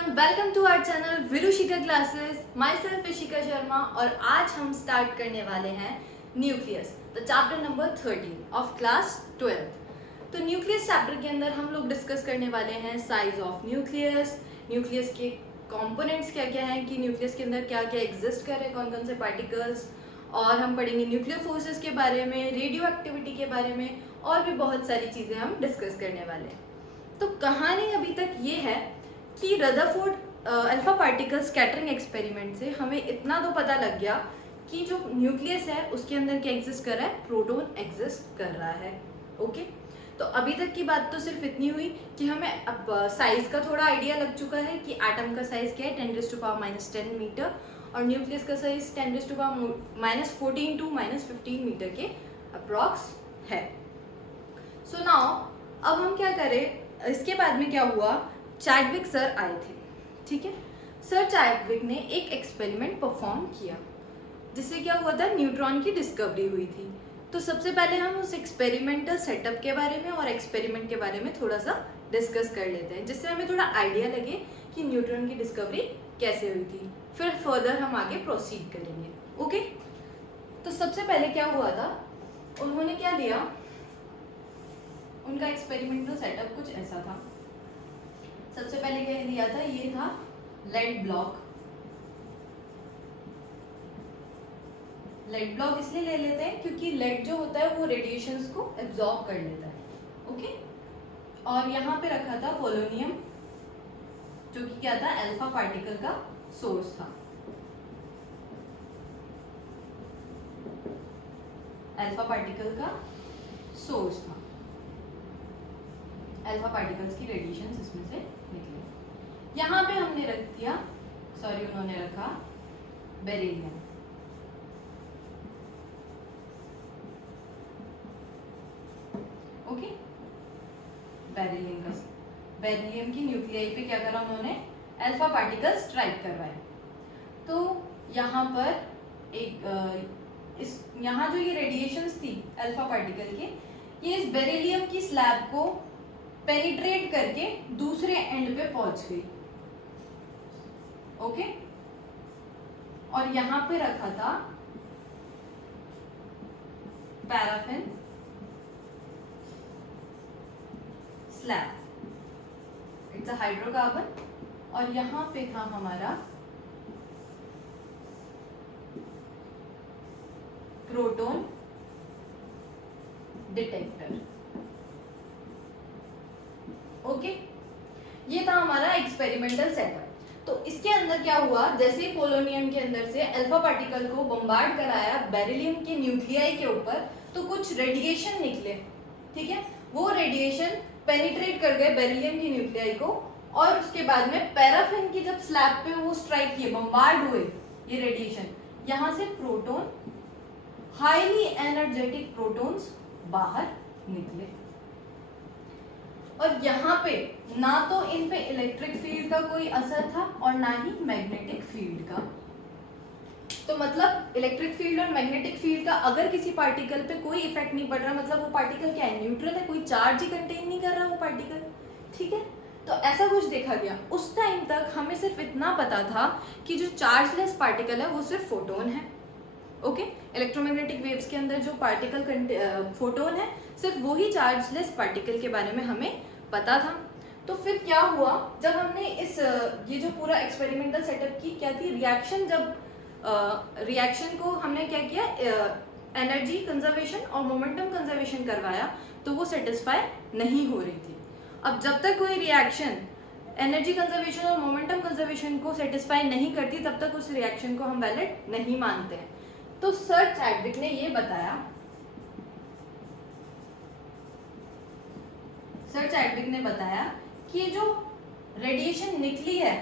Everyone, welcome to our channel Virushika classes. Myself Ishika Sharma और आज हम स्टार्ट करने वाले हैं nucleus, the chapter number 13 of class 12। तो न्यूक्लियस चैप्टर के अंदर हम लोग डिस्कस करने वाले हैं साइज ऑफ न्यूक्लियस, न्यूक्लियस के कंपोनेंट्स क्या क्या हैं, कि न्यूक्लियस के अंदर क्या क्या एग्जिस्ट कर रहे हैं, कौन कौन से पार्टिकल्स, और हम पढ़ेंगे न्यूक्लियर फोर्सेस के बारे में, रेडियो एक्टिविटी के बारे में, और भी बहुत सारी चीज़ें हम डिस्कस करने वाले हैं। तो कहानी अभी तक ये है कि Rutherford alpha particle scattering experiment से हमें इतना तो पता लग गया कि जो न्यूक्लियस है उसके अंदर क्या एग्जिस्ट कर रहा है, प्रोटॉन एग्जिस्ट कर रहा है। ओके, तो अभी तक की बात तो सिर्फ इतनी हुई कि हमें अब साइज का थोड़ा आइडिया लग चुका है कि एटम का साइज क्या है, 10⁻⁻10 मीटर, और न्यूक्लियस का साइज 10⁻⁻14 टू -15 मीटर के अप्रॉक्स है। सो नाउ अब हम क्या करें, इसके बाद में क्या हुआ, चैडविक सर आए थे। ठीक है, सर चैडविक ने एक एक्सपेरिमेंट परफॉर्म किया जिससे क्या हुआ था, न्यूट्रॉन की डिस्कवरी हुई थी। तो सबसे पहले हम उस एक्सपेरिमेंटल सेटअप के बारे में और एक्सपेरिमेंट के बारे में थोड़ा सा डिस्कस कर लेते हैं, जिससे हमें थोड़ा आइडिया लगे कि न्यूट्रॉन की डिस्कवरी कैसे हुई थी। फिर फर्दर हम आगे प्रोसीड करेंगे। ओके, तो सबसे पहले क्या हुआ था, उन्होंने क्या लिया, उनका एक्सपेरिमेंटल सेटअप कुछ ऐसा था। सबसे पहले क्या लिया था, ये था लेड ब्लॉक। लेड ब्लॉक इसलिए ले लेते हैं क्योंकि लेड जो होता है वो रेडिएशंस को एब्जॉर्ब कर लेता है। ओके, और यहाँ पे रखा था पोलोनियम, जो कि क्या था, अल्फा पार्टिकल का सोर्स था। अल्फा पार्टिकल का सोर्स था, अल्फा पार्टिकल्स की रेडिएशंस इसमें से निकले। यहाँ पे हमने रख दिया, सॉरी उन्होंने रखा बेरिलियम। ओके, बेरिलियम की न्यूक्लियाई पे क्या करा उन्होंने, अल्फा पार्टिकल स्ट्राइक करवाए। तो यहाँ पर एक यहाँ जो ये रेडिएशंस थी अल्फा पार्टिकल के, ये इस बेरिलियम की स्लैब को पेनिट्रेट करके दूसरे एंड पे पहुंच गई। ओके, और यहां पे रखा था paraffin slab, it's a hydrocarbon, और यहां पे था हमारा प्रोटॉन डिटेक्टर। ओके, ये था हमारा एक्सपेरिमेंटल सेटअप। तो इसके अंदर क्या हुआ, जैसे ही पोलोनियम के अंदर से अल्फा पार्टिकल को बम्बार्ड कराया बेरिलियम के न्यूक्लियाई के ऊपर, तो कुछ रेडिएशन निकले। ठीक है, वो रेडिएशन पेनिट्रेट कर गए बेरिलियम की न्यूक्लियाई को, और उसके बाद में पैराफिन की जब स्लैब पे वो स्ट्राइक किए, बम्बार्ड हुए ये रेडिएशन, यहाँ से प्रोटॉन, हाईली एनर्जेटिक प्रोटॉन्स बाहर निकले। और यहाँ पे ना तो इन पे इलेक्ट्रिक फील्ड का कोई असर था और ना ही मैग्नेटिक फील्ड का। तो मतलब इलेक्ट्रिक फील्ड और मैग्नेटिक फील्ड का अगर किसी पार्टिकल पे कोई इफेक्ट नहीं पड़ रहा, मतलब वो पार्टिकल क्या है, न्यूट्रल है, कोई चार्ज ही कंटेन नहीं कर रहा वो पार्टिकल। ठीक है, तो ऐसा कुछ देखा गया। उस टाइम तक हमें सिर्फ इतना पता था कि जो चार्जलेस पार्टिकल है वो सिर्फ फोटोन है। ओके, इलेक्ट्रोमैग्नेटिक वेव्स के अंदर जो पार्टिकल फोटोन है, सिर्फ वही चार्जलेस पार्टिकल के बारे में हमें पता था। तो फिर क्या हुआ, जब हमने ये जो पूरा एक्सपेरिमेंटल सेटअप की क्या थी रिएक्शन, जब रिएक्शन को हमने क्या किया, एनर्जी कंजर्वेशन और मोमेंटम कंजर्वेशन करवाया, तो वो सेटिस्फाई नहीं हो रही थी। अब जब तक कोई रिएक्शन एनर्जी कंजर्वेशन और मोमेंटम कंजर्वेशन को सेटिस्फाई नहीं करती, तब तक उस रिएक्शन को हम वैलिड नहीं मानते हैं। तो सर चैडविक ने ये बताया, सर चैडविक ने बताया कि जो रेडिएशन निकली है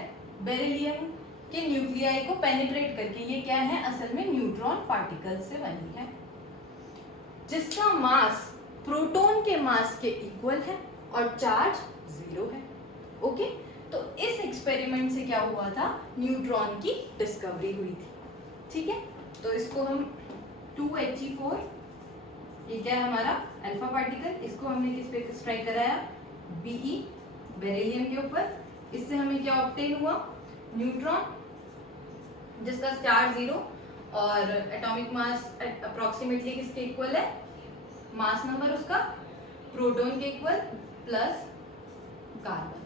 बेरिलियम के न्यूक्लियाई को पेनिट्रेट करके, ये क्या है, असल में न्यूट्रॉन पार्टिकल से बनी है, जिसका मास प्रोटॉन के मास के इक्वल है और चार्ज 0 है। ओके, तो इस एक्सपेरिमेंट से क्या हुआ था, न्यूट्रॉन की डिस्कवरी हुई थी। ठीक है, तो इसको हम 2He4, ये क्या है हमारा अल्फा पार्टिकल, इसको हमने किस पे स्ट्राइक कराया, Be बेरिलियम के ऊपर, इससे हमें क्या ऑब्टेन हुआ, न्यूट्रॉन जिसका चार्ज 0 और एटॉमिक मास अप्रोक्सीमेटली किसके इक्वल है, मास नंबर उसका प्रोटॉन के इक्वल प्लस कार्बन।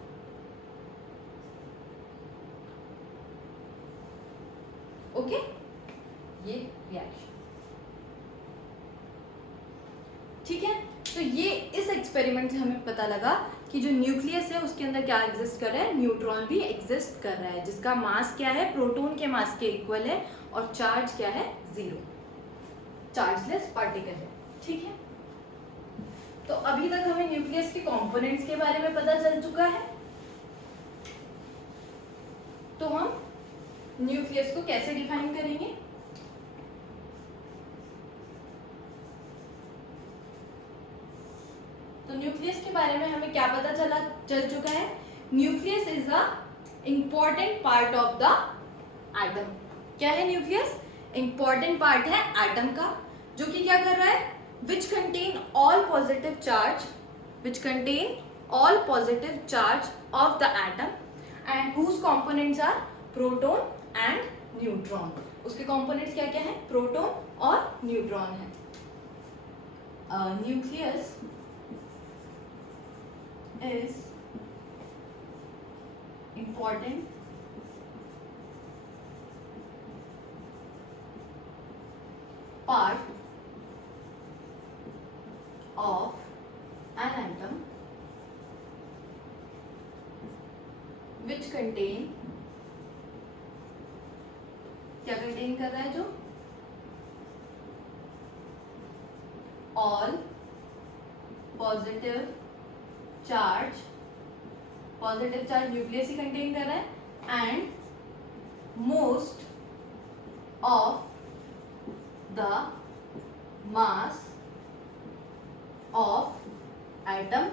ओके, ये रिएक्शन ठीक है। तो ये इस एक्सपेरिमेंट से हमें पता लगा कि जो न्यूक्लियस है उसके अंदर क्या एग्जिस्ट कर रहा है, न्यूट्रॉन भी एग्जिस्ट कर रहा है, जिसका मास क्या है, प्रोटॉन के मास के इक्वल है और चार्ज क्या है, 0, चार्जलेस पार्टिकल है। ठीक है, तो अभी तक हमें न्यूक्लियस के कंपोनेंट्स के बारे में पता चल चुका है। तो हम न्यूक्लियस को कैसे डिफाइन करेंगे, तो न्यूक्लियस के बारे में हमें क्या पता चल चुका है, nucleus is a important part of the atom. क्या है न्यूक्लियस, इंपॉर्टेंट पार्ट है एटम का, जो कि क्या कर रहा है, which contain all positive charge of the atom and whose components are proton and neutron. उसके कंपोनेंट्स क्या क्या है, प्रोटॉन और न्यूट्रॉन है। Nucleus is important part of an atom which contain, क्या कंटेन कर रहा है, जो all positive चार्ज न्यूक्लियस ही कंटेन कर रहा है and most of the mass of atom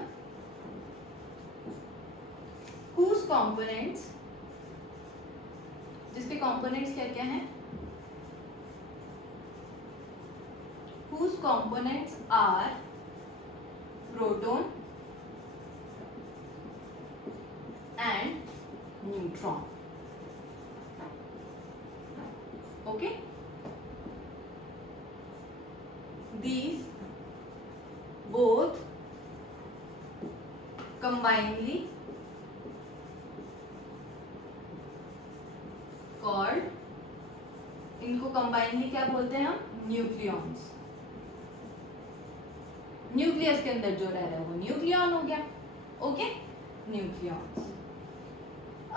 whose components, जिसके कंपोनेंट्स क्या क्या हैं, whose components are proton and neutron. Okay, these both combinedly called, इनको combinedly क्या बोलते हैं हम, न्यूक्लियॉन्स। न्यूक्लियस के अंदर जो रह रहा है वो न्यूक्लियॉन हो गया। Okay, nucleons.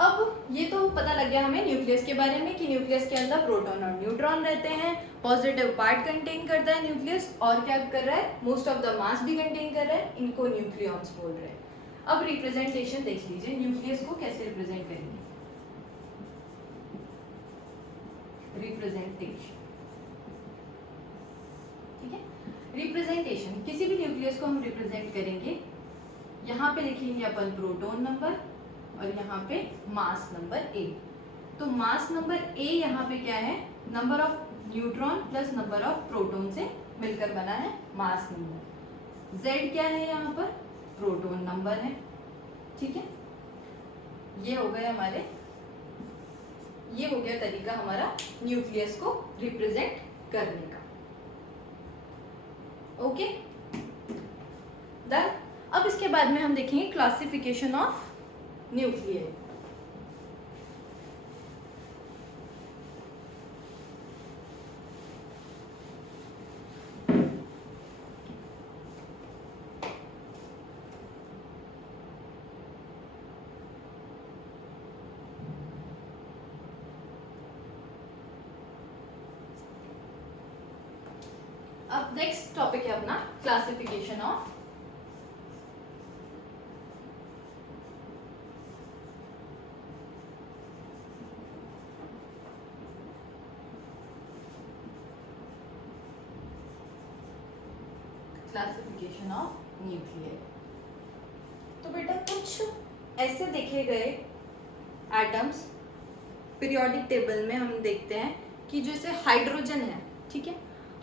अब ये तो पता लग गया हमें न्यूक्लियस के बारे में कि न्यूक्लियस के अंदर प्रोटॉन और न्यूट्रॉन रहते हैं, पॉजिटिव पार्ट कंटेन करता है न्यूक्लियस और क्या कर रहा है, मोस्ट ऑफ द मास भी कंटेन कर रहा है, इनको न्यूक्लियॉन्स बोल रहे हैं। अब रिप्रेजेंटेशन देख लीजिए, न्यूक्लियस को कैसे रिप्रेजेंट करेंगे, रिप्रेजेंटेशन। ठीक है, रिप्रेजेंटेशन, किसी भी न्यूक्लियस को हम रिप्रेजेंट करेंगे, यहाँ पे लिखेंगे अपन प्रोटॉन नंबर और यहाँ पे मास नंबर ए। तो मास नंबर ए यहाँ पे क्या है, number of neutron plus number of proton से मिलकर बना है मास नंबर। जेड क्या है, यहाँ पर प्रोटॉन नंबर है। ठीक है, ये हो गए हमारे, ये हो गया तरीका हमारा न्यूक्लियस को रिप्रेजेंट करने का। Okay done. अब इसके बाद में हम देखेंगे क्लासिफिकेशन ऑफ न्यूक्लियर। अब नेक्स्ट टॉपिक है अपना classification of classification of nuclear. तो बेटा कुछ ऐसे देखे गए एटम्स पीरियोडिक टेबल में हम देखते हैं कि जैसे हाइड्रोजन है, ठीक है,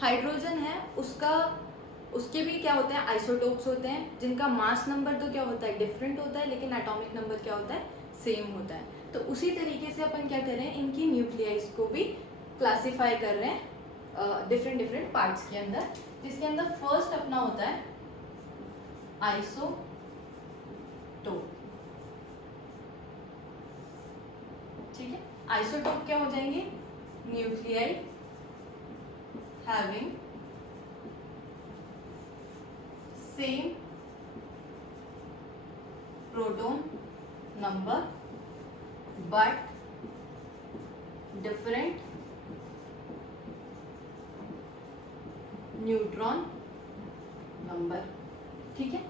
हाइड्रोजन है, उसके भी क्या होते हैं, आइसोटोप्स होते हैं, जिनका मास नंबर तो क्या होता है, डिफरेंट होता है, लेकिन एटॉमिक नंबर क्या होता है, सेम होता है। तो उसी तरीके से अपन क्या कर रहे हैं, इनकी न्यूक्लियाइज को भी क्लासिफाई कर रहे हैं डिफरेंट डिफरेंट पार्ट्स के अंदर, जिसके अंदर फर्स्ट अपना होता है आइसोटोप। ठीक है, आइसोटोप क्या हो जाएंगे, nuclei having same proton number but different neutron number. ठीक है,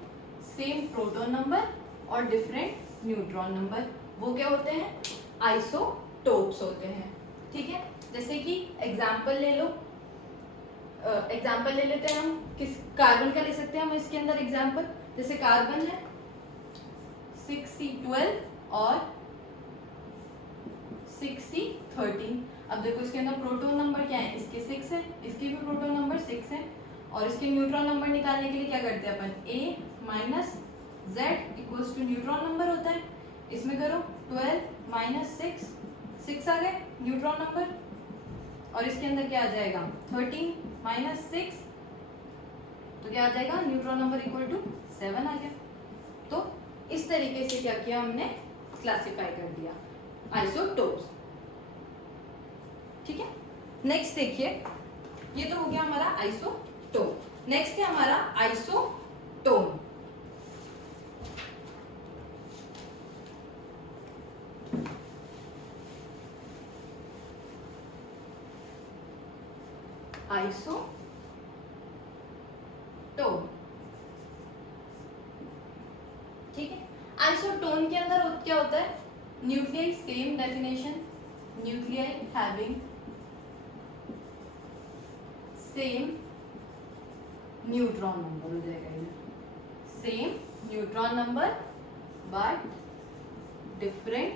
सेम प्रोटॉन नंबर और डिफरेंट न्यूट्रॉन नंबर, वो क्या होते हैं, आइसोटोप्स होते हैं। ठीक है, जैसे कि एग्जाम्पल ले लो, एग्जाम्पल ले लेते हैं हम, किस कार्बन का ले सकते हैं हम इसके अंदर एग्जाम्पल, जैसे कार्बन है 6C12 और 6C13। अब देखो इसके अंदर प्रोटॉन नंबर क्या है, इसके 6 है, इसके भी प्रोटॉन नंबर 6 है, और इसके न्यूट्रॉन नंबर निकालने के लिए क्या करते हैं अपन, A minus Z equals to neutron number होता है। इसमें करो 12 माइनस 6 आ गए न्यूट्रॉन नंबर, और इसके अंदर क्या आ जाएगा 13 माइनस 6, तो क्या आ जाएगा न्यूट्रॉन नंबर इक्वल टू 7 आ गया। तो इस तरीके से क्या किया हमने, क्लासिफाई कर दिया आइसोटोप्स। ठीक है, नेक्स्ट देखिए, ये तो हो गया हमारा आइसोटोप। नेक्स्ट है हमारा आइसोटोन। आइसोटोन, ठीक है, आइसोटोन के अंदर क्या होता है, nuclei, same definition, nuclei having same neutron number हो जाएगा ये, same neutron number but different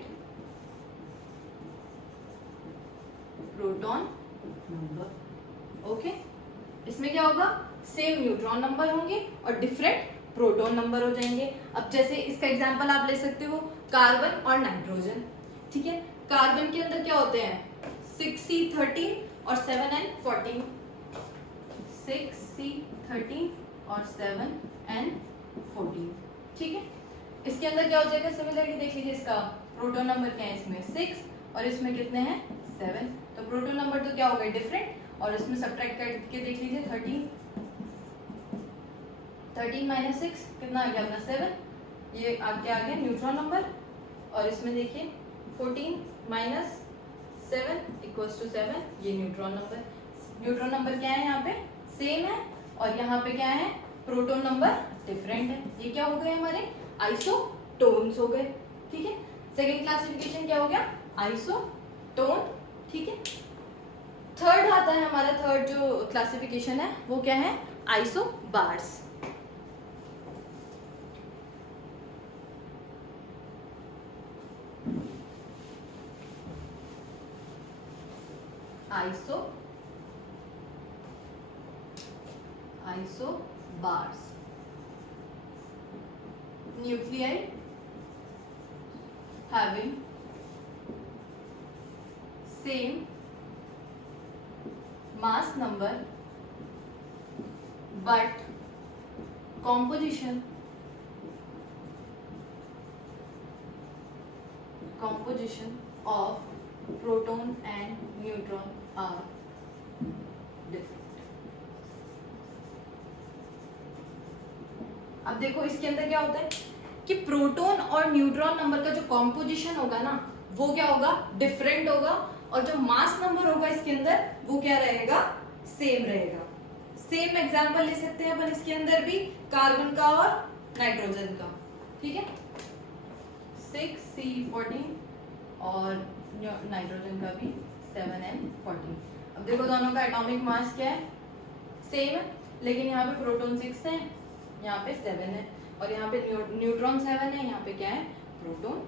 proton number. Okay, इसमें क्या होगा, सेम न्यूट्रॉन नंबर होंगे और डिफरेंट प्रोटॉन नंबर हो जाएंगे। अब जैसे इसका एग्जांपल आप ले सकते हो कार्बन और नाइट्रोजन। ठीक है, कार्बन के अंदर क्या होते हैं 6C13 और 7N14, 6C13 और 7N14। ठीक है, इसके अंदर क्या हो जाएगा, सिमिलरिटी देख लीजिए, इसका प्रोटॉन नंबर क्या है, इसमें 6 और इसमें कितने हैं 7, तो प्रोटॉन नंबर तो क्या हो गए डिफरेंट, और इसमें सब्ट्रैक्ट करके देख लीजिए 13 माइनस 6 कितना आ गया अपना 7, ये आगे आ गया न्यूट्रॉन नंबर, और इसमें देखिए 14 माइनस 7 इक्वल्स टू 7, ये न्यूट्रॉन नंबर। न्यूट्रॉन नंबर क्या है यहाँ पे सेम है, और यहाँ पे क्या है प्रोटॉन नंबर डिफरेंट है। ये क्या हो गए हमारे आइसोटोन्स हो गए। ठीक है, सेकेंड क्लासिफिकेशन क्या हो गया, आइसोटोन। ठीक है, थर्ड आता है हमारा, थर्ड जो क्लासिफिकेशन है वो क्या है, isobars. Isobars, nuclei having same mass number but composition of proton and neutron are different। अब देखो इसके अंदर क्या होता है कि प्रोटॉन और न्यूट्रॉन नंबर का जो कॉम्पोजिशन होगा ना वो क्या होगा, डिफरेंट होगा, और जो मास नंबर होगा इसके अंदर वो क्या रहेगा, सेम रहेगा। सेम एग्जांपल ले सकते हैं अपन इसके अंदर भी, कार्बन का और नाइट्रोजन का। ठीक है, 6C14 और नाइट्रोजन का भी 7N14। अब देखो दोनों का एटॉमिक मास क्या है, सेम है, लेकिन यहाँ पे प्रोटॉन 6 है, यहाँ पे 7 है, और यहाँ पे न्यूट्रॉन 7 है, यहाँ पे क्या है प्रोटॉन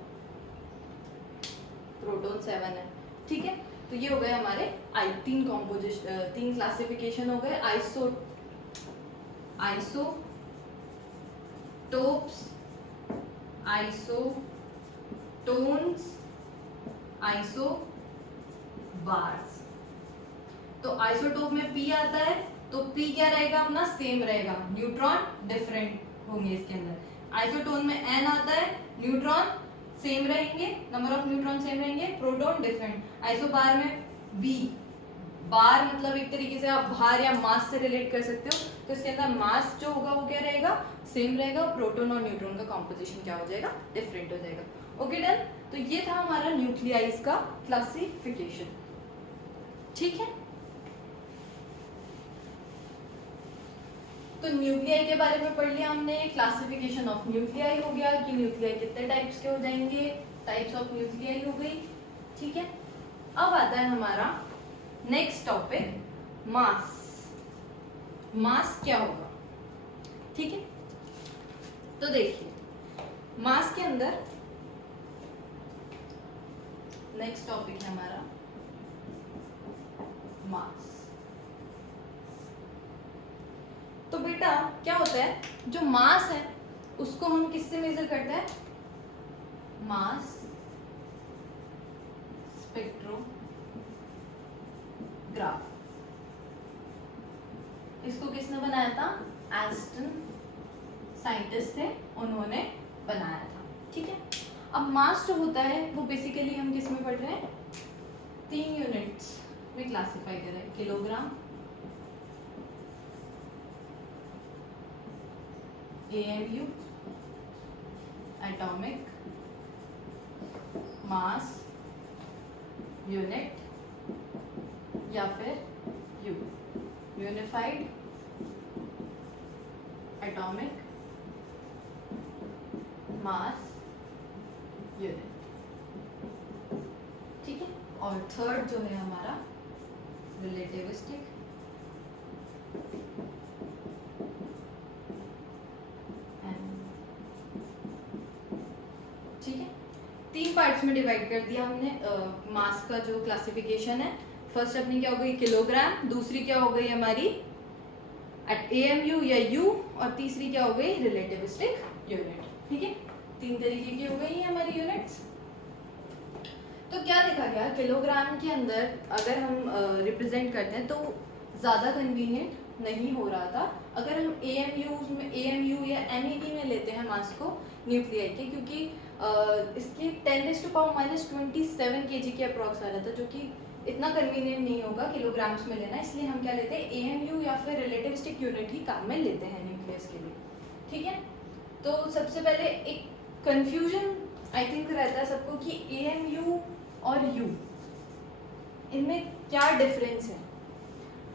7 है। ठीक है, तो ये हो गए हमारे तीन क्लासिफिकेशन हो गए, आइसोटोप्स, आइसोटोन्स आइसो बार्स। तो आइसोटोप में P आता है तो P क्या रहेगा अपना, सेम रहेगा, न्यूट्रॉन डिफरेंट होंगे इसके अंदर। आइसोटोन में N आता है, न्यूट्रॉन सेम रहेंगे, नंबर ऑफ न्यूट्रॉन सेम रहेंगे, प्रोटॉन डिफरेंट। आइसोबार में B, बार मतलब एक तरीके से आप भार या मास से रिलेट कर सकते हो, तो इसके अंदर मास जो होगा वो क्या रहेगा, सेम रहेगा, प्रोटॉन और न्यूट्रॉन का कॉम्पोजिशन क्या हो जाएगा, डिफरेंट हो जाएगा। Okay done. तो ये था हमारा न्यूक्लियाइज का क्लासिफिकेशन। ठीक है, तो न्यूक्लियाई के बारे में पढ़ लिया हमने, क्लासिफिकेशन ऑफ न्यूक्लियाई हो गया कि न्यूक्लियाई कितने टाइप्स के हो जाएंगे, टाइप्स ऑफ न्यूक्लियाई हो गई। ठीक है, अब आता है हमारा नेक्स्ट टॉपिक, मास। मास क्या होगा, ठीक है। तो देखिए मास के अंदर नेक्स्ट टॉपिक है हमारा मास। तो बेटा क्या होता है, जो मास है उसको हम किससे मेजर करते हैं, मास स्पेक्ट्रोग्राफ। इसको किसने बनाया था, एस्टन साइंटिस्ट थे, उन्होंने बनाया था। ठीक है, अब मास जो होता है वो बेसिकली हम किस में पढ़ रहे हैं, 3 यूनिट्स में क्लासिफाई कर रहे हैं, kilogram, AMU atomic mass unit, या फिर U unified atomic mass unit. ठीक है, और थर्ड जो है हमारा रिलेटिविस्टिक एंड। ठीक है, 3 पार्ट्स में डिवाइड कर दिया हमने मास का जो क्लासिफिकेशन है। फर्स्ट अपनी क्या हो गई, किलोग्राम, दूसरी क्या हो गई हमारी AMU या U, और तीसरी क्या हो गई, रिलेटिविस्टिक यूनिट। ठीक है, 3 तरीके की हो गई हमारी यूनिट्स। तो क्या देखा गया, किलोग्राम के अंदर अगर हम रिप्रेजेंट करते हैं तो ज़्यादा कन्वीनियंट नहीं हो रहा था अगर हम AMU या MEV में लेते हैं मास को न्यूक्लियाई के, क्योंकि इसके 10⁻⁻27 kg के अप्रॉक्स आ रहा था, जो कि इतना कन्वीनियंट नहीं होगा किलोग्राम्स में लेना, इसलिए हम क्या लेते हैं, AMU या फिर रिलेटिविस्टिक यूनिट ही काम में लेते हैं न्यूक्लियस के लिए। ठीक है, तो सबसे पहले एक कंफ्यूजन आई थिंक रहता है सबको कि AMU और U इनमें क्या डिफरेंस है।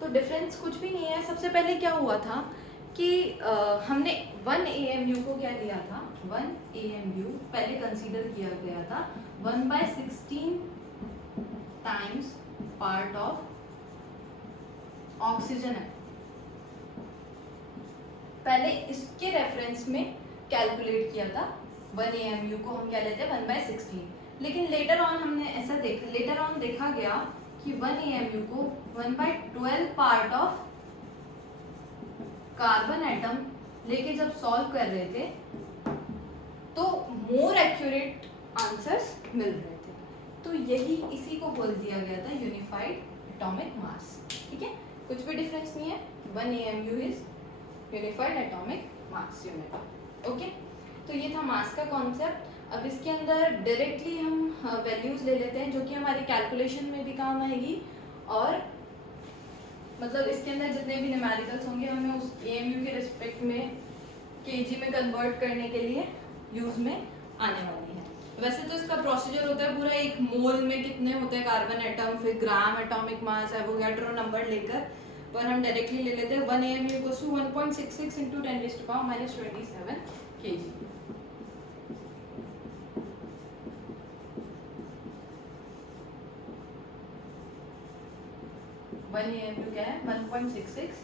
तो डिफरेंस कुछ भी नहीं है। सबसे पहले क्या हुआ था कि हमने 1 AMU को क्या लिया था, 1 AMU पहले कंसीडर किया गया था 1/16 टाइम्स पार्ट ऑफ ऑक्सीजन है। पहले इसके रेफरेंस में कैलकुलेट किया था 1 AMU को हम क्या लेते हैं 1/16, लेकिन लेटर ऑन देखा गया कि 1 AMU को 1/12 पार्ट ऑफ कार्बन एटम लेके जब सॉल्व कर रहे थे तो मोर एक्यूरेट आंसर्स मिल रहे थे। तो यही इसी को बोल दिया गया था यूनिफाइड एटॉमिक मास। ठीक है, कुछ भी डिफरेंस नहीं है, 1 AMU is unified atomic mass unit. Okay, तो ये था मास का कॉन्सेप्ट। अब इसके अंदर डायरेक्टली हम वैल्यूज ले लेते हैं जो कि हमारे कैलकुलेशन में भी काम आएगी, और मतलब इसके अंदर जितने भी न्यूमेरिकल्स होंगे हमें उस AMU के रिस्पेक्ट में kg में कन्वर्ट करने के लिए यूज में आने वाली है। वैसे तो इसका प्रोसीजर होता है पूरा, एक मोल में कितने होते हैं कार्बन एटम, फिर gram atomic mass, Avogadro number लेकर, पर हम डायरेक्टली ले लेते हैं 1 AMU = 1.66 × 10⁻⁻27 kg। वन AMU क्या है, 1.66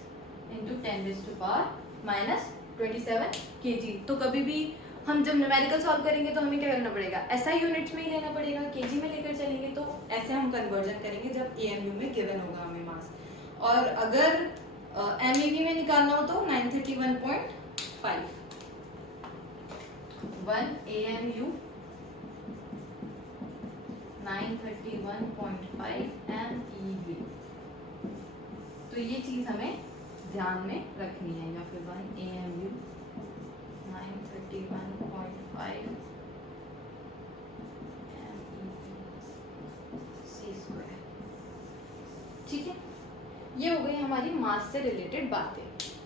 × 10⁻⁻27 kg। तो कभी भी हम जब न्यूमेरिकल सॉल्व करेंगे तो हमें क्या करना पड़ेगा, ऐसा यूनिट्स में ही लेना पड़ेगा, kg में लेकर चलेंगे तो ऐसे हम कन्वर्जन करेंगे जब AMU में गिवन होगा हमें मास। और अगर MEV में निकालना हो तो 931.5। 1 AMU 931.5 MeV। तो ये चीज़ हमें ध्यान में रखनी है, या फिर 1 AMU 931.5 MeV/c²। ठीक है, ये हो गई हमारी मास से रिलेटेड बातें।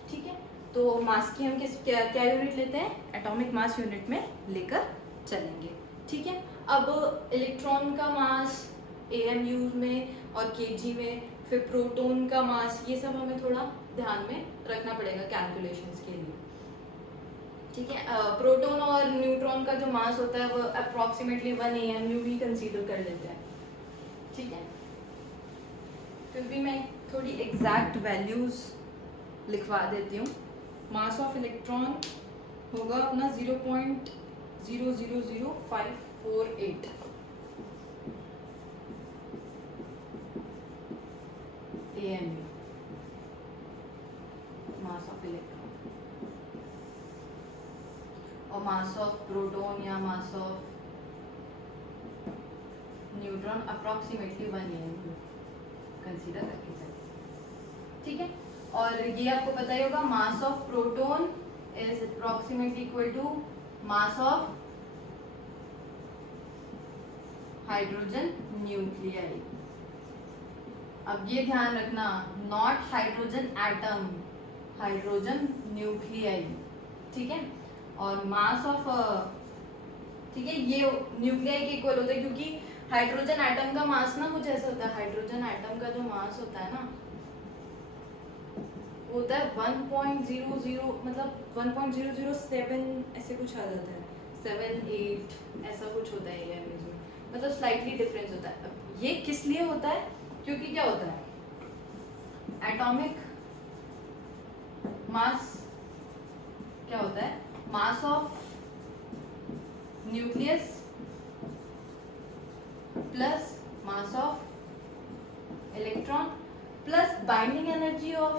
ठीक है, तो मास की हम क्या यूनिट लेते हैं, एटॉमिक मास यूनिट में लेकर चलेंगे। ठीक है, अब इलेक्ट्रॉन का मास AMU में और kg में, फिर प्रोटॉन का मास, ये सब हमें थोड़ा ध्यान में रखना पड़ेगा कैलकुलेशंस के लिए। ठीक है, प्रोटॉन और न्यूट्रॉन का जो मास होता है वो अप्रॉक्सीमेटली 1 AMU ही कंसीडर कर लेते हैं। ठीक है, फिर भी मैं थोड़ी एग्जैक्ट वैल्यूज लिखवा देती हूँ। मास ऑफ इलेक्ट्रॉन होगा अपना 0.000548 AMU, मास ऑफ इलेक्ट्रॉन। और मास ऑफ प्रोटॉन या mass of neutron approximately 1 AMU consider करके चलिए। ठीक है, और ये आपको पता ही होगा, mass of proton is approximately equal to mass of hydrogen nuclei. अब ये ध्यान रखना, not hydrogen atom, hydrogen nuclei. ठीक है, और मास ऑफ, ठीक है, ये न्यूक्लियाई के इक्वल होता है, क्योंकि हाइड्रोजन एटम का मास ना कुछ ऐसा होता है, हाइड्रोजन एटम का जो मास होता है ना वो होता है 1.00, मतलब 1.007 ऐसे कुछ आ जाता है, 7-8 ऐसा कुछ होता है ये में, मतलब स्लाइटली डिफरेंस होता है। अब ये किस लिए होता है, क्योंकि क्या होता है, एटॉमिक मास क्या होता है, मास of nucleus plus mass of electron plus binding energy of,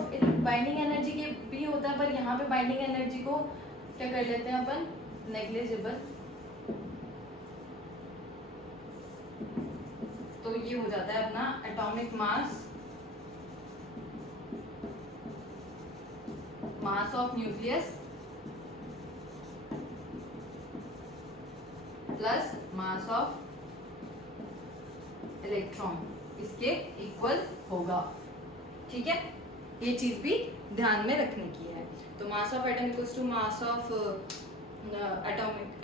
binding energy के भी होता है, पर यहाँ पे बाइंडिंग एनर्जी को क्या कर लेते हैं अपन, नेग्लिजिबल। तो ये हो जाता है अपना atomic mass, mass of nucleus plus mass of electron, इसके इक्वल होगा। ठीक है, ये चीज भी ध्यान में रखने की है। तो mass of atom equals to mass of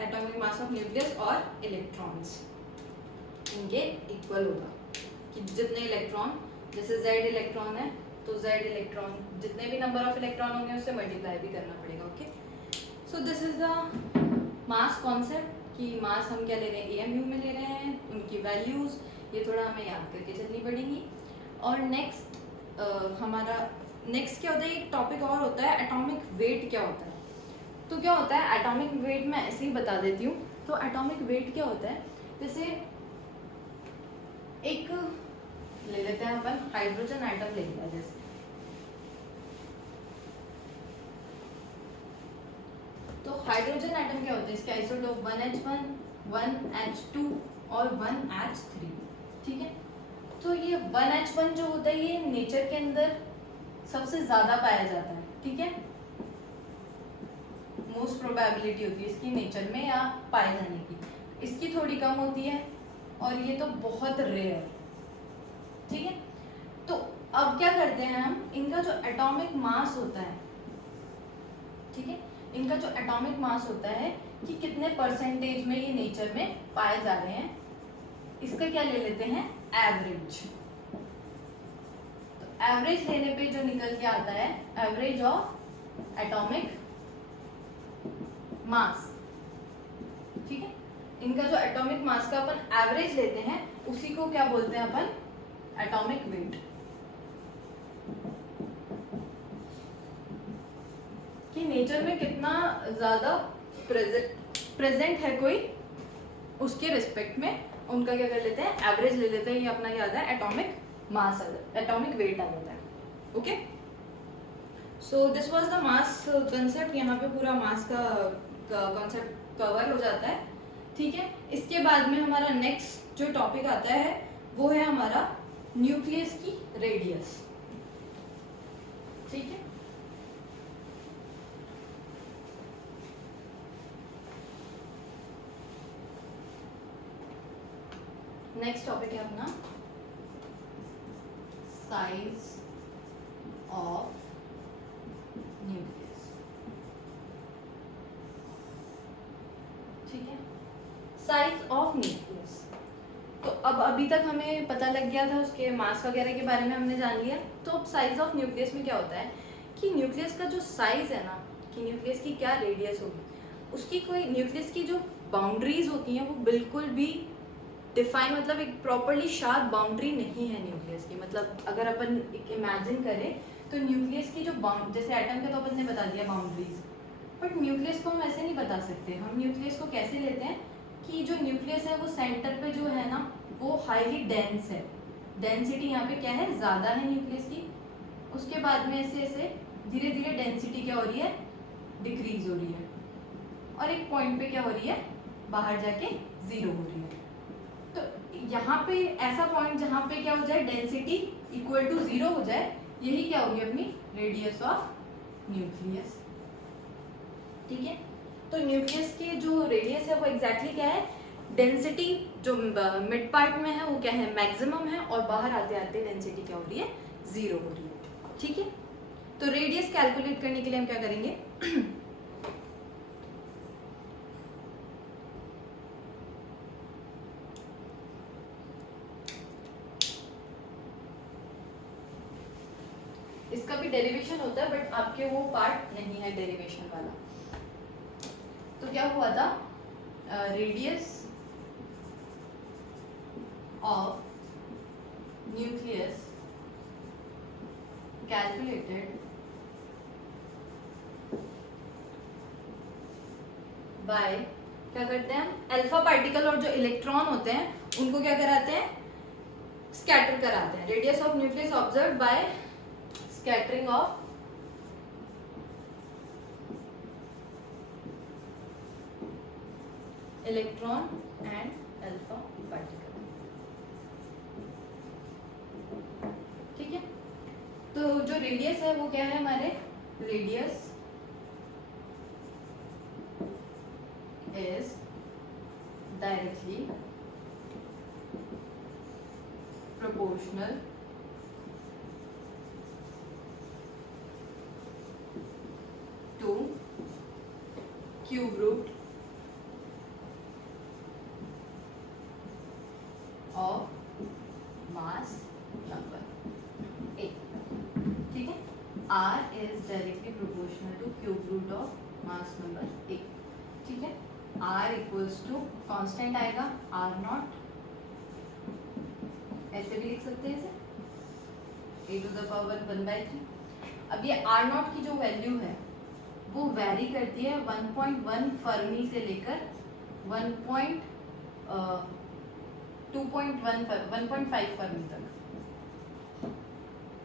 atomic mass of nucleus और इलेक्ट्रॉन्स, इनके इक्वल होगा कि जितने इलेक्ट्रॉन, जैसे Z इलेक्ट्रॉन है तो Z इलेक्ट्रॉन, जितने भी नंबर ऑफ इलेक्ट्रॉन होंगे उससे मल्टीप्लाई भी करना पड़ेगा। Okay, so this is the mass concept, कि मास हम क्या ले रहे हैं, AMU में ले रहे हैं, उनकी वैल्यूज ये थोड़ा हमें याद करके चलनी पड़ेंगी। और नेक्स्ट हमारा नेक्स्ट क्या होता है, एक टॉपिक और होता है, एटॉमिक वेट क्या होता है। तो क्या होता है एटॉमिक वेट, मैं ऐसे ही बता देती हूँ। तो एटॉमिक वेट क्या होता है, जैसे एक ले लेते हैं अपन, हाइड्रोजन एटम ले लिया जैसे, तो हाइड्रोजन एटम क्या होता है, इसके आइसोटोप 1H1, 1H2 और 1H3। ठीक है, तो ये 1H1 जो होता है ये नेचर के अंदर सबसे ज्यादा पाया जाता है। ठीक है, मोस्ट प्रोबेबिलिटी होती है इसकी नेचर में या पाए जाने की, इसकी थोड़ी कम होती है और ये तो बहुत रेयर। ठीक है, तो अब क्या करते हैं हम, इनका जो एटॉमिक मास होता है, ठीक है, इनका जो एटॉमिक मास होता है कि कितने परसेंटेज में ये नेचर में पाए जा रहे हैं, इसका क्या ले लेते हैं, एवरेज। तो एवरेज लेने पे जो निकल के आता है, एवरेज ऑफ एटॉमिक मास। ठीक है, इनका जो एटॉमिक मास का अपन एवरेज लेते हैं उसी को क्या बोलते हैं अपन, एटॉमिक वेट। कि नेचर में कितना ज्यादा प्रेजेंट है कोई, उसके रिस्पेक्ट में उनका क्या कर लेते हैं, एवरेज ले लेते हैं। ये अपना क्या आता है, एटॉमिक मास, एटॉमिक वेट आ जाता है। Okay, so this was the mass concept. यहाँ पे पूरा मास का कॉन्सेप्ट कवर हो जाता है। ठीक है, इसके बाद में हमारा नेक्स्ट जो टॉपिक आता है वो है हमारा न्यूक्लियस की रेडियस। ठीक है, नेक्स्ट टॉपिक है अपना साइज ऑफ न्यूक्लियस। ठीक है, साइज ऑफ न्यूक्लियस। तो अब अभी तक हमें पता लग गया था, उसके मास वगैरह के बारे में हमने जान लिया। तो अब साइज ऑफ न्यूक्लियस में क्या होता है कि न्यूक्लियस का जो साइज है ना, कि न्यूक्लियस की क्या रेडियस होगी, उसकी कोई न्यूक्लियस की जो बाउंड्रीज होती हैं वो बिल्कुल भी डिफाइन, मतलब एक प्रॉपरली शार्प बाउंड्री नहीं है न्यूक्लियस की। मतलब अगर अपन एक इमेजिन करें तो न्यूक्लियस की जो जैसे एटम के तो अपन ने बता दिया बाउंड्रीज, बट न्यूक्लियस को हम ऐसे नहीं बता सकते। हम न्यूक्लियस को कैसे लेते हैं कि जो न्यूक्लियस है वो सेंटर पे जो है ना वो हाईली डेंस है, डेंसिटी यहाँ पे क्या है, ज़्यादा है न्यूक्लियस की। उसके बाद में ऐसे ऐसे धीरे धीरे डेंसिटी क्या हो रही है, डिक्रीज हो रही है, और एक पॉइंट पे क्या हो रही है, बाहर जाके ज़ीरो हो रही है। तो यहाँ पे ऐसा पॉइंट जहाँ पे क्या हो जाए, डेंसिटी इक्वल टू ज़ीरो हो जाए, यही क्या होगी अपनी रेडियस ऑफ न्यूक्लियस। ठीक है, तो न्यूक्लियस की जो रेडियस है वो एग्जैक्टली क्या है, डेंसिटी जो मिड पार्ट में है वो क्या है, मैक्सिमम है, और बाहर आते आते डेंसिटी क्या हो रही है, ज़ीरो हो रही है। ठीक है, तो रेडियस कैलकुलेट करने के लिए हम क्या करेंगे इसका भी डेरिवेशन होता है, बट आपके वो पार्ट नहीं है डेरिवेशन वाला। तो क्या हुआ था, radius of nucleus calculated by, क्या करते हैं हम, अल्फा पार्टिकल और जो इलेक्ट्रॉन होते हैं उनको क्या कराते हैं, स्कैटर कराते हैं। Radius of nucleus observe by scattering of electron and alpha particle. ठीक है, तो जो रेडियस है वो क्या है हमारे, radius is directly proportional to cube root of mass number A. ठीक है, R is directly proportional to cube root of mass number A. ठीक है, R इक्वल्स टू कांस्टेंट आएगा R नॉट, ऐसे भी लिख सकते हैं इसे, a टू द पावर 1/3। अब ये R नॉट की जो वैल्यू है वो वेरी करती है 1.1 फर्मी से लेकर 1.5 फर्मी तक।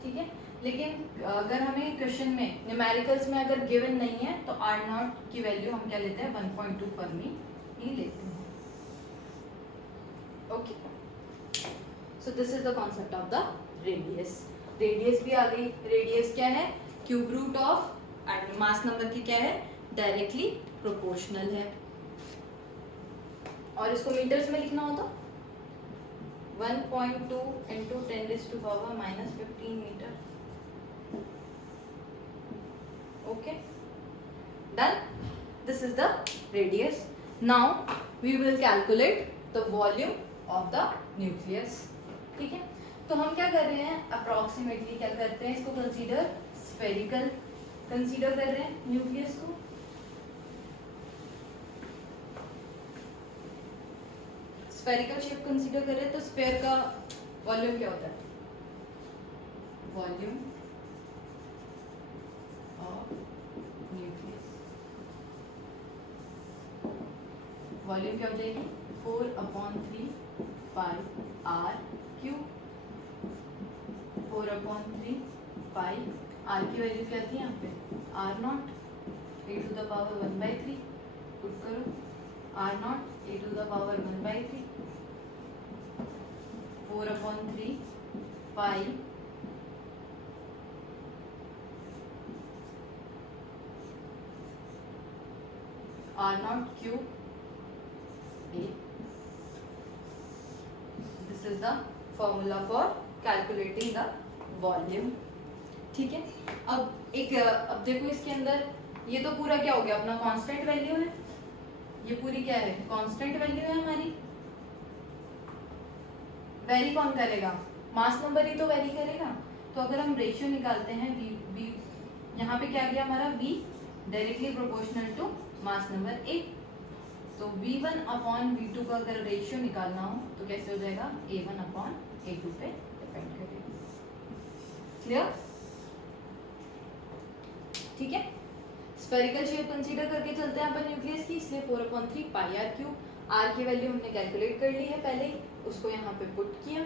ठीक है, लेकिन अगर हमें क्वेश्चन में न्यूमेरिकल्स में अगर गिवन नहीं है तो R नॉट की वैल्यू हम क्या लेते हैं, 1.2 फर्मी ही लेते हैं। Okay, so this is the concept of the radius. Radius भी आ गई, रेडियस क्या है, cube root of mass number की क्या है, डायरेक्टली प्रोपोर्शनल है। और इसको मीटर्स में लिखना हो तो 1.2 into 10⁻⁻15 metre. Okay, done, this is the radius. Now we will calculate the volume of the nucleus. ठीक है, तो हम क्या कर रहे हैं, अप्रॉक्सीमेटली क्या करते हैं, इसको कंसीडर स्फेरिकल कंसीडर कर रहे हैं न्यूक्लियस को। स्फेरिकल शेप कंसीडर कर रहे हैं, तो स्फेयर का वॉल्यूम क्या होता है, वॉल्यूम ऑफ न्यूक्लियस, वॉल्यूम क्या हो जाएगी, 4/3 pi R cube. 4/3 pi R की वैल्यू क्या थी यहाँ पे, R naught, a to the power 1/3 put करो, R naught a to the power 1/3 4/3 pi r0 cube a. This is the formula for calculating the volume. ठीक है, अब देखो इसके अंदर ये तो पूरा क्या हो गया अपना कांस्टेंट वैल्यू है, ये पूरी क्या है कांस्टेंट वैल्यू है हमारी। वेरी कौन करेगा, मास नंबर ही तो वेरी करेगा। तो अगर हम रेशियो निकालते हैं v यहाँ पे क्या गया हमारा v directly proportional to mass number a। तो v1 अपॉन v2 का अगर रेशियो निकालना हो तो कैसे हो जाएगा, a1 अपॉन a2 पे डिपेंड करेगा। क्लियर, ठीक है। स्फेरिकल शेप कंसीडर करके चलते हैं अपन न्यूक्लियस की, इसलिए 4/3 पाई आर क्यूब। आर की वैल्यू हमने कैलकुलेट कर ली है पहले ही, उसको यहाँ पे पुट किया,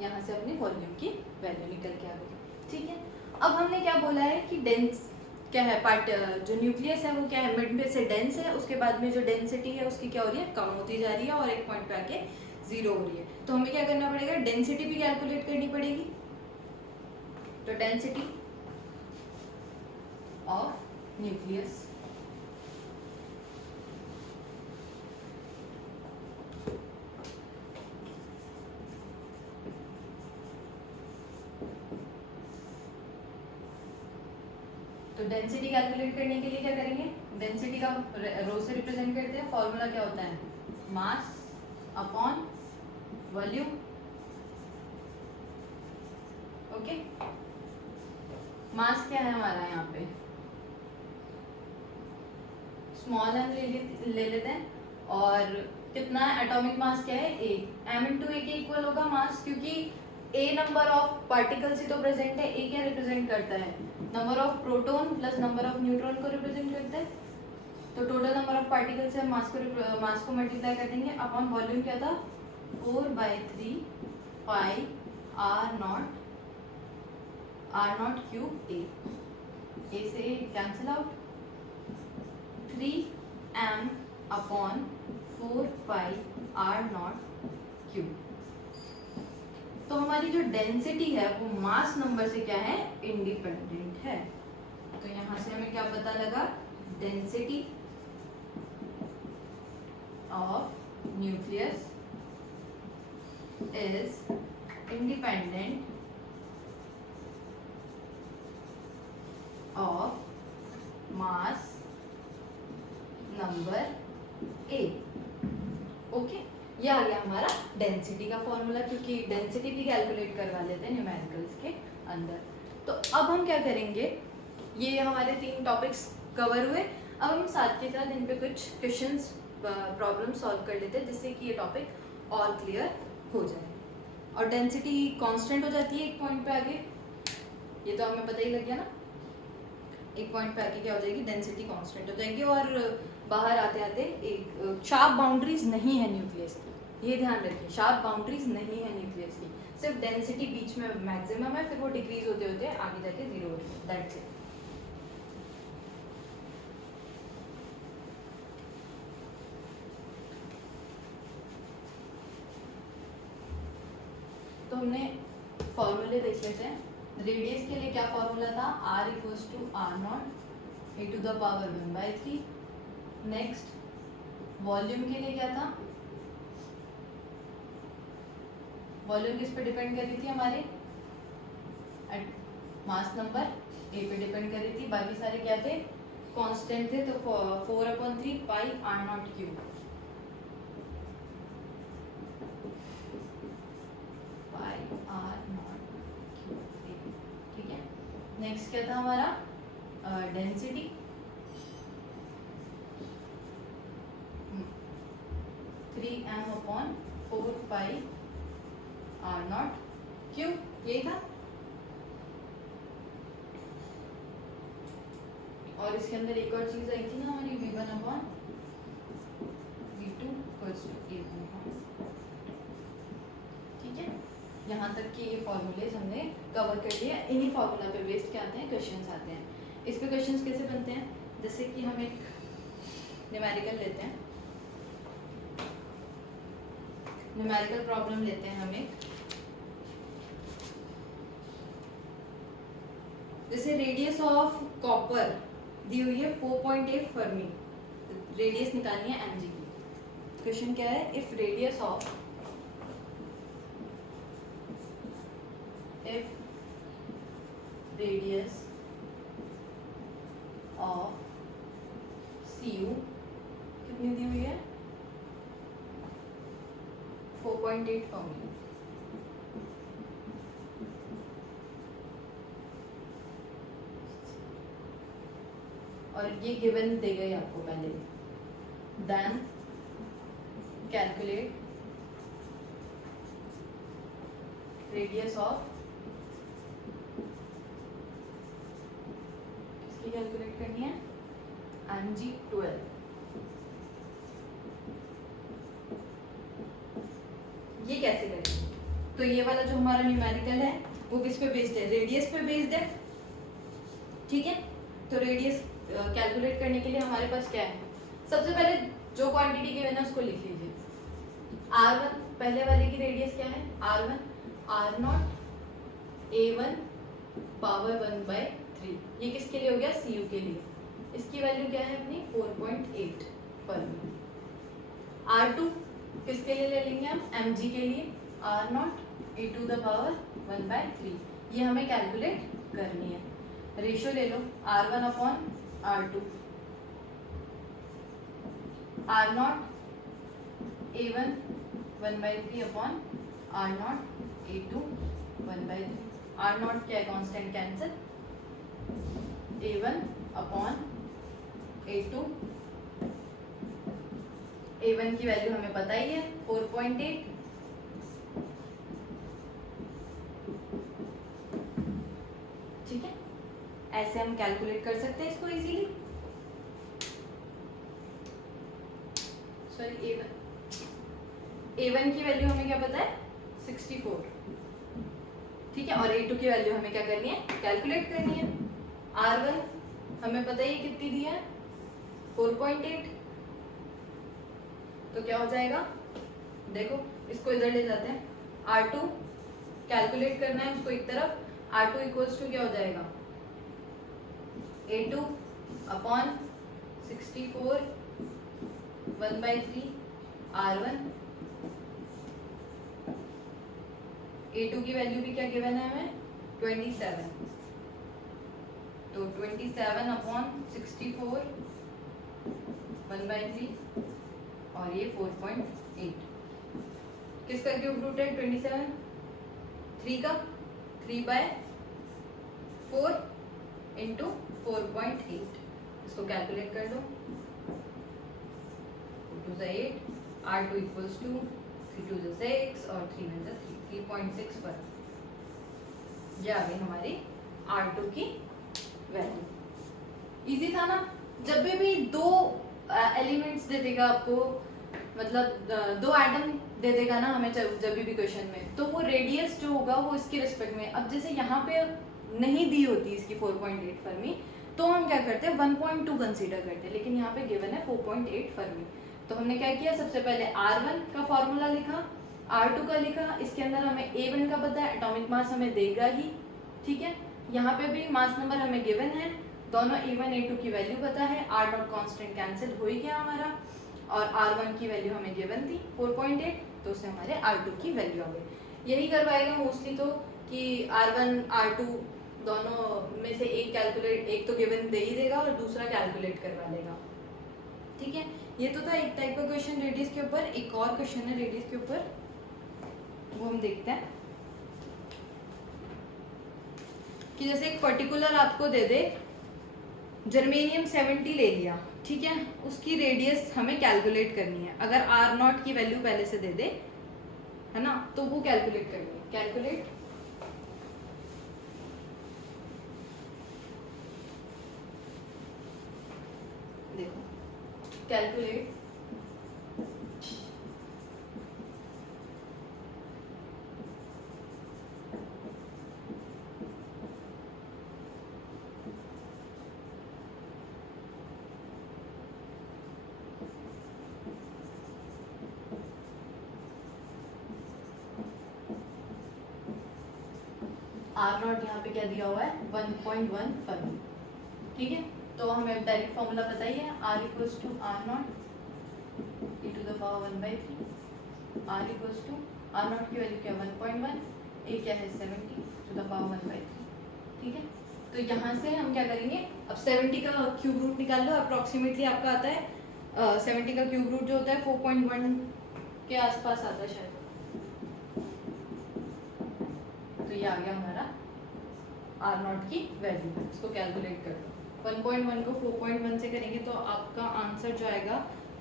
यहाँ से अपने वॉल्यूम की वैल्यू निकल के आ गई। ठीक है, अब हमने क्या बोला है कि डेंस क्या है, पार्ट जो न्यूक्लियस है वो क्या है, मिड में से डेंस है, उसके बाद में जो डेंसिटी है उसकी क्या हो रही है, कम होती जा रही है और एक पॉइंट पे आके 0 हो रही है। तो हमें क्या करना पड़ेगा, डेंसिटी भी कैलकुलेट करनी पड़ेगी। तो डेंसिटी ऑफ न्यूक्लियस तो डेंसिटी कैलकुलेट करने के लिए क्या करेंगे, डेंसिटी का रो से रिप्रेजेंट करते हैं। फॉर्मूला क्या होता है, मास अपॉन वॉल्यूम। ओके, मास क्या है हमारा यहाँ पे, स्मॉल एम ले लेते हैं और कितना है, एटॉमिक मास क्या है a, m इंटू ए के इक्वल होगा मास, क्योंकि a नंबर ऑफ पार्टिकल्स ही तो प्रेजेंट है। a क्या रिप्रेजेंट करता है, number of proton plus number of neutron को रिप्रेजेंट करता है। तो टोटल नंबर ऑफ पार्टिकल्स है, मास को मल्टीप्लाई कर देंगे अपॉन वॉल्यूम क्या था 4/3 पाई r0 क्यूब a से कैंसिल आउट 3m अपॉन 4 पाई r0 क्यूब। तो हमारी जो डेंसिटी है वो मास नंबर से क्या है, इंडिपेंडेंट है। तो यहां से हमें क्या पता लगा, density of nucleus is independent of mass number a। Okay, ये आ गया हमारा डेंसिटी का फॉर्मूला, क्योंकि डेंसिटी भी कैलकुलेट करवा लेते हैं न्यूमेरिकल्स के अंदर। तो अब हम क्या करेंगे, ये हमारे 3 टॉपिक्स कवर हुए। अब हम साथ के साथ इन पे कुछ क्वेश्चंस प्रॉब्लम सॉल्व कर लेते हैं, जिससे कि ये टॉपिक और क्लियर हो जाए। और डेंसिटी कांस्टेंट हो जाती है एक पॉइंट पे आगे, ये तो हमें पता ही लग गया ना। एक पॉइंट पे आके क्या हो जाएगी, डेंसिटी कांस्टेंट हो जाएगी और बाहर आते आते एक शार्प बाउंड्रीज नहीं है न्यूक्लियस की, ये ध्यान रखिए, शार्प बाउंड्रीज नहीं है न्यूक्लियस की, सिर्फ डेंसिटी बीच में मैक्सिमम है, फिर वो डिक्रीज होते होते आगे जाके 0 होती है, दैट्स इट। तो हमने फॉर्मूले देख लेते हैं। रेडियस के लिए क्या फॉर्मूला था, r equals to r0 A to the power 1/3। Next volume के लिए क्या था, वॉल्यूम किस पे डिपेंड कर रही थी हमारे, मास नंबर a पे डिपेंड कर रही थी, बाकी सारे क्या थे, कांस्टेंट थे। तो 4/3 पाई r0 क्यूब पाई r0 क्यूब, ठीक है। नेक्स्ट क्या था हमारा, डेंसिटी 3m अपॉन 4 पाई r0 क्यूब, यही था। और इसके अंदर एक और चीज आई थी ना हमारी, v1 upon v2 equals to a1। ठीक है, यहाँ तक कि ये फॉर्मूलेज हमने कवर कर लिया। इन्हीं फॉर्मूला पे बेस्ड क्या आते हैं, क्वेश्चंस आते हैं। इस पे क्वेश्चंस कैसे बनते हैं, जैसे कि हम एक न्यूमेरिकल लेते हैं, न्यूमेरिकल प्रॉब्लम लेते हैं हम एक। जैसे रेडियस ऑफ कॉपर दी हुई है 4.8 फर्मी, रेडियस निकालनी है mg की। क्वेश्चन क्या है, इफ रेडियस ऑफ cu कितनी दी हुई है 4.8 फर्मी, और ये गिवन दे गई आपको पहले। देन कैलकुलेट रेडियस ऑफ, किसकी कैलकुलेट करनी है, mg12। ये कैसे करेंगे, तो ये वाला जो हमारा न्यूमेरिकल है वो किस पे बेस्ड है, रेडियस पे बेस्ड है, ठीक है। तो रेडियस कैलकुलेट करने के लिए हमारे पास क्या है, सबसे पहले जो क्वांटिटी गिवन है उसको लिख लीजिए। r1 पहले वाले की रेडियस क्या है, r1 r0 a1 पावर 1/3, ये किसके लिए हो गया, cu के लिए। इसकी वैल्यू क्या है अपनी 4.8 फर्मी। r2 किसके लिए ले लेंगे हम, mg के लिए, r0 a2 द पावर 1/3, ये हमें कैलकुलेट करनी है। रेशियो ले लो r1 upon r2, r0 a1 1/3 upon r0 a2 1/3, r0 क्या है constant, cancel, a1 upon a2, a1 की वैल्यू हमें पता ही है 4.8, ठीक है। ऐसे हम कैलकुलेट कर सकते हैं इसको इजीली। सॉरी a1 की वैल्यू हमें क्या पता है 64, ठीक है, और a2 की वैल्यू हमें क्या करनी है, कैलकुलेट करनी है। r1 हमें पता ही कितनी दी है 4.8, तो क्या हो जाएगा, देखो इसको इधर ले जाते हैं, r2 कैलकुलेट करना है उसको एक तरफ, r2 इक्वल्स टू क्या हो जाएगा, a2 अपॉन 64 1/3 r1, a2 की वैल्यू भी क्या गिवन है हमें 27, तो 27 अपॉन 64 1/3 और ये 4.8, किसका क्यूब रूट है 27, 3 का, 3/4 इंटू 4.8, इसको कैलकुलेट कर दो, 2 से 8, r2 इक्वल्स टू 3 2 से 6 और 3 1 से 3, 3.6 पर ये आ गई हमारी r2 की वैल्यू। इजी था ना, जब भी दो एलिमेंट्स दे देगा आपको, मतलब दो एटम दे देगा ना हमें जब भी क्वेश्चन में, तो वो रेडियस जो होगा वो इसके रिस्पेक्ट में, अब जैसे यहाँ पे नहीं दी होती इसकी 4.8 फर्मी, तो हम क्या करते हैं 1.2 कंसीडर करते हैं, लेकिन यहाँ पे गिवन है 4.8 फर्मी। तो हमने क्या किया, सबसे पहले r1 का फॉर्मूला लिखा, r2 का लिखा, इसके अंदर हमें a1 का पता है, एटॉमिक मास हमें देगा ही, ठीक है। यहाँ पे भी मास नंबर हमें गिवन है, दोनों a1 a2 की वैल्यू पता है, r0 कांस्टेंट कैंसिल हो ही गया हमारा, और r1 की वैल्यू हमें गिवन थी 4.8, तो उससे हमारे r2 की वैल्यू आ गई। यही करवाएगा मोस्टली तो, कि r1 r2 दोनों में से एक कैलकुलेट, एक तो गिवन दे ही देगा और दूसरा कैलकुलेट करवा लेगा, ठीक है। ये तो था एक टाइप का क्वेश्चन रेडियस के ऊपर। एक और क्वेश्चन है रेडियस के ऊपर, वो हम देखते हैं कि जैसे एक पर्टिकुलर आपको दे दे, जर्मेनियम 70 ले लिया, ठीक है, उसकी रेडियस हमें कैलकुलेट करनी है। अगर r0 की वैल्यू पहले से दे दे, है ना, तो वो कैलकुलेट करनी है। कैलकुलेट देखो, कैलकुलेट आर नॉट यहाँ पे क्या दिया हुआ है 1.1 फर्मी, ठीक है। तो हमें डायरेक्ट फॉर्मूला पता ही है, R equals to R nought A to the power 1/3, R equals to R nought की वैल्यू क्या 1.1, ए क्या है 70 टू द पावर 1/3, ठीक है। तो यहाँ से हम क्या करेंगे, अब 70 का क्यूब रूट निकाल लो, अप्रॉक्सीमेटली आपका आता है 70 का क्यूब रूट जो होता है 4.1 के आसपास आता है शायद। तो ये आ गया हमारा आर नॉट की वैल्यू, इसको कैलकुलेट कर लो। 1.1 को 4.1 से करेंगे तो आपका आंसर जो आएगा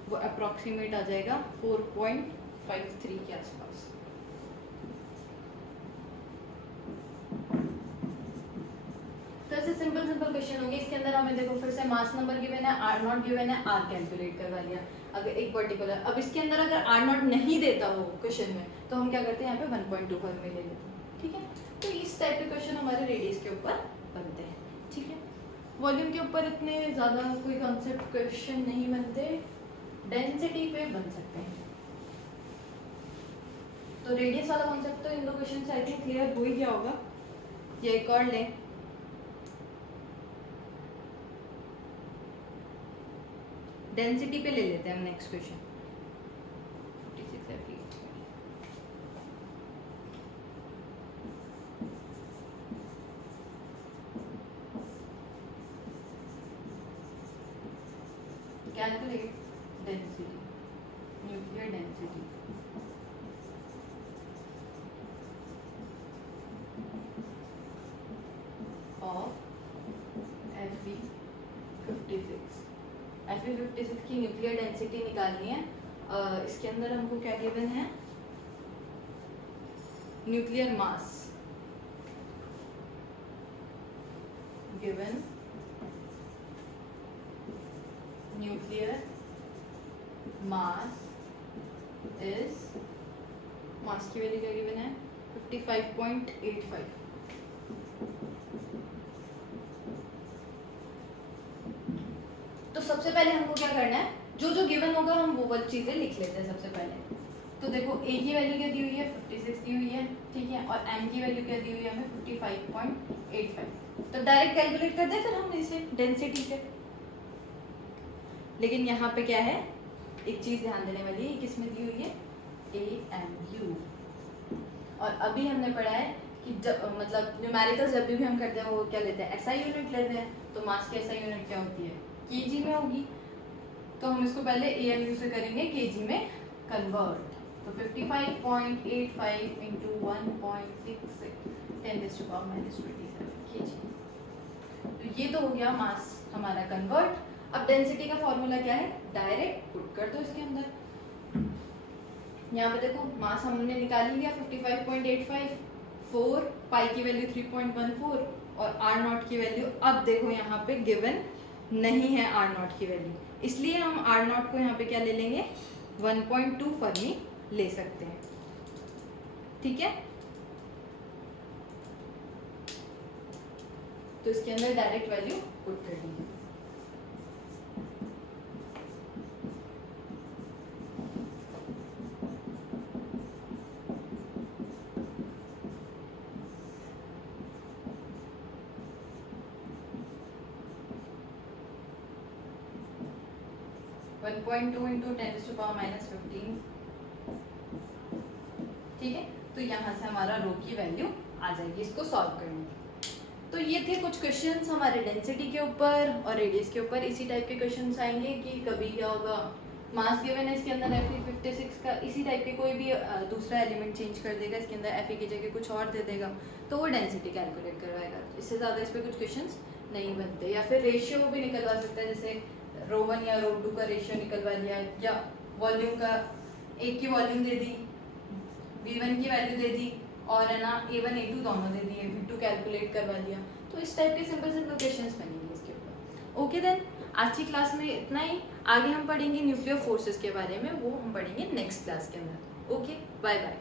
वो अप्रॉक्सीमेट आ जाएगा 4.53 के आसपास। तो ऐसे सिंपल सिंपल क्वेश्चन होंगे। इसके अंदर हमें देखो फिर से मास नंबर गिवन है, आर नॉट गिवन है, आर कैलकुलेट करवा लिया अगर एक पर्टिकुलर। अब इसके अंदर अगर आर नॉट नहीं देता हो क्वेश्चन में तो हम क्या करते हैं, यहाँ पे 1.2 फर्मी ले लेते हैं, ठीक है। तो इस टाइप के क्वेश्चन हमारे रेडियस के ऊपर बनते हैं, ठीक है। वॉल्यूम के ऊपर इतने ज़्यादा कोई कॉन्सेप्ट क्वेश्चन नहीं बनते, डेंसिटी पे बन सकते हैं। तो रेडियस वाला कॉन्सेप्ट तो इन दो क्वेश्चन से आई थिंक क्लियर हो ही गया होगा। ये एक और लें, डेंसिटी पे ले लेते हैं हम next question. 56 FE calculate density, nuclear density of Fe56। Fe56 की न्यूक्लियर डेंसिटी निकालनी है। इसके अंदर हमको क्या गिवन है, nuclear mass given, nuclear mass is, mass की वैल्यू क्या गिवन है 55.85। तो सबसे पहले हमको क्या करना है, जो जो गिवन होगा हम वो चीजें लिख लेते हैं सबसे पहले। तो देखो ए की वैल्यू क्या दी हुई है 56 दी हुई है, ठीक है, और एम की वैल्यू क्या दी हुई है हमें 55.85। तो डायरेक्ट कैलकुलेट करते हैं फिर हम इसे डेंसिटी से। लेकिन यहाँ पे क्या है, एक चीज ध्यान देने वाली है, किसमें दी हुई है AMU। और अभी हमने पढ़ा है कि जब मतलब न्यूमेरिकल जब भी हम करते हैं वो क्या लेते हैं, SI यूनिट लेते हैं। तो मास की SI यूनिट क्या होती है, kg में होगी। तो हम इसको पहले AMU से करेंगे kg में कन्वर्ट। तो 55.85 इंटू 1.66 10⁻⁻27 kg। तो ये तो हो गया मास हमारा कन्वर्ट। अब डेंसिटी का फॉर्मूला क्या है, डायरेक्ट पुट कर दो इसके अंदर। यहाँ पे देखो मास हमने निकाल लिया 55.85, 4 पाई की वैल्यू 3.14 और आर नॉट की वैल्यू, अब देखो यहाँ पे गिवन नहीं है आर नॉट की वैल्यू, इसलिए हम आर नॉट को यहाँ पे क्या ले लेंगे 1.2 फर्मी ले सकते हैं, ठीक है। तो इसके अंदर डायरेक्ट वैल्यू पुट कर दी। 1.2 इंटू 10⁻⁻15, ठीक है। तो यहाँ से हमारा रो की वैल्यू आ जाएगी इसको सॉल्व करने की। तो ये थे कुछ क्वेश्चंस हमारे डेंसिटी के ऊपर और रेडियस के ऊपर। इसी टाइप के क्वेश्चंस आएंगे कि कभी क्या होगा, मास गिवन है इसके अंदर Fe56 का, इसी टाइप के कोई भी दूसरा एलिमेंट चेंज कर देगा, इसके अंदर Fe की जगह कुछ और दे देगा तो वो डेंसिटी कैलकुलेट करवाएगा। इससे ज़्यादा इस पर कुछ क्वेश्चंस नहीं बनते। या फिर रेशियो भी निकलवा सकता है, जैसे ρ1 या ρ2 का रेशियो निकलवा लिया, या वॉल्यूम का एक की वॉल्यूम दे दी, V1 की वैल्यू दे दी और है ना A1 A2 दोनों दे दिए, V2 कैलकुलेट करवा लिया। तो इस टाइप के सिंपल सिंपल क्वेश्चंस बनेंगे इसके ऊपर। ओके देन, आज की क्लास में इतना ही। आगे हम पढ़ेंगे न्यूक्लियर फोर्सेस के बारे में, वो हम पढ़ेंगे नेक्स्ट क्लास के अंदर। Okay, bye bye.